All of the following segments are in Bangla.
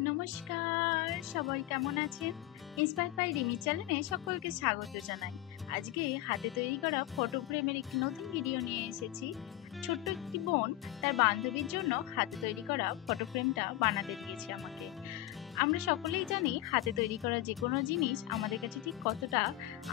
নমস্কার, সবাই কেমন আছেন? ইন্সপায়ার্ড বাই রিমি চ্যানেলে সকলকে স্বাগত জানাই। আজকে হাতে তৈরি করা ফটো ফ্রেমের একটি নতুন ভিডিও নিয়ে এসেছি। ছোট্ট একটি বোন তার বান্ধবীর জন্য হাতে তৈরি করা ফটো ফ্রেমটা বানাতে দিয়েছে আমাকে। আমরা সকলেই জানি হাতে তৈরি করা যে কোনো জিনিস আমাদের কাছে ঠিক কতটা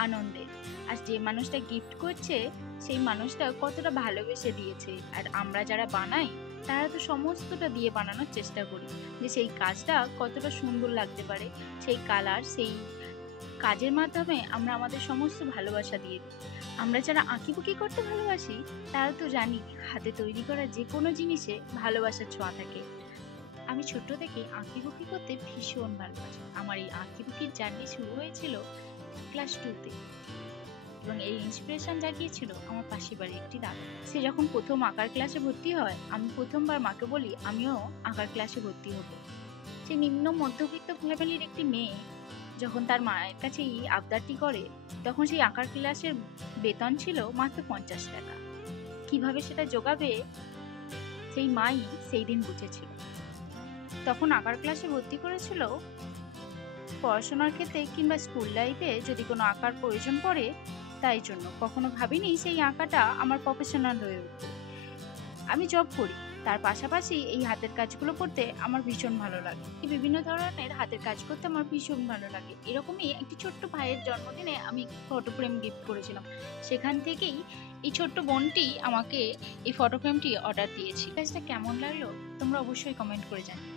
আনন্দের। আর যে মানুষটা গিফট করছে সেই মানুষটা কতটা ভালোবেসে দিয়েছে। আর আমরা যারা বানাই তারা তো সমস্তটা দিয়ে বানানোর চেষ্টা করি যে সেই কাজটা কতটা সুন্দর লাগতে পারে। সেই কালার, সেই কাজের মাধ্যমে আমরা আমাদের সমস্ত ভালোবাসা দিয়ে দিই। আমরা যারা আঁকিবুকি করতে ভালোবাসি তারা তো জানি হাতে তৈরি করা যে কোনো জিনিসে ভালোবাসার ছোঁয়া থাকে। আমি ছোট্ট থেকে আঁকিবুকি করতে ভীষণ ভালোবাসি। আমার এই আঁকিবুকির জার্নি শুরু হয়েছিল ক্লাস 2 তে এবং এই ইন্সপিরেশন জাগিয়েছিল আমার পাশের বাড়ির একটি দাদা। সে যখন প্রথম আঁকার ক্লাসে ভর্তি হয়, আমি প্রথমবার মাকে বলি আমিও আঁকার ক্লাসে ভর্তি হব। সে নিম্ন মধ্যবিত্ত ফ্যামিলির একটি মেয়ে যখন তার মায়ের কাছে এই আবদারটি করে, তখন সেই আঁকার ক্লাসের বেতন ছিল মাত্র 50 টাকা। কিভাবে সেটা জোগাবে সেই মাই সেই দিন বুঝেছিল। তখন আঁকার ক্লাসে ভর্তি করেছিল পড়াশোনার ক্ষেত্রে কিংবা স্কুল লাইফে যদি কোনো আঁকার প্রয়োজন পড়ে তাই জন্য। কখনো ভাবিনি সেই আঁকাটা আমার প্রফেশনাল হয়ে উঠবে। আমি জব করি, তার পাশাপাশি এই হাতের কাজগুলো করতে আমার ভীষণ ভালো লাগে। বিভিন্ন ধরনের হাতের কাজ করতে আমার ভীষণ ভালো লাগে। এরকমই একটি ছোট্ট ভাইয়ের জন্মদিনে আমি ফটো ফ্রেম গিফট করেছিলাম। সেখান থেকেই এই ছোট্ট বোনটি আমাকে এই ফটো ফ্রেমটি অর্ডার দিয়েছি। কাজটা কেমন লাগলো তোমরা অবশ্যই কমেন্ট করে জানাও।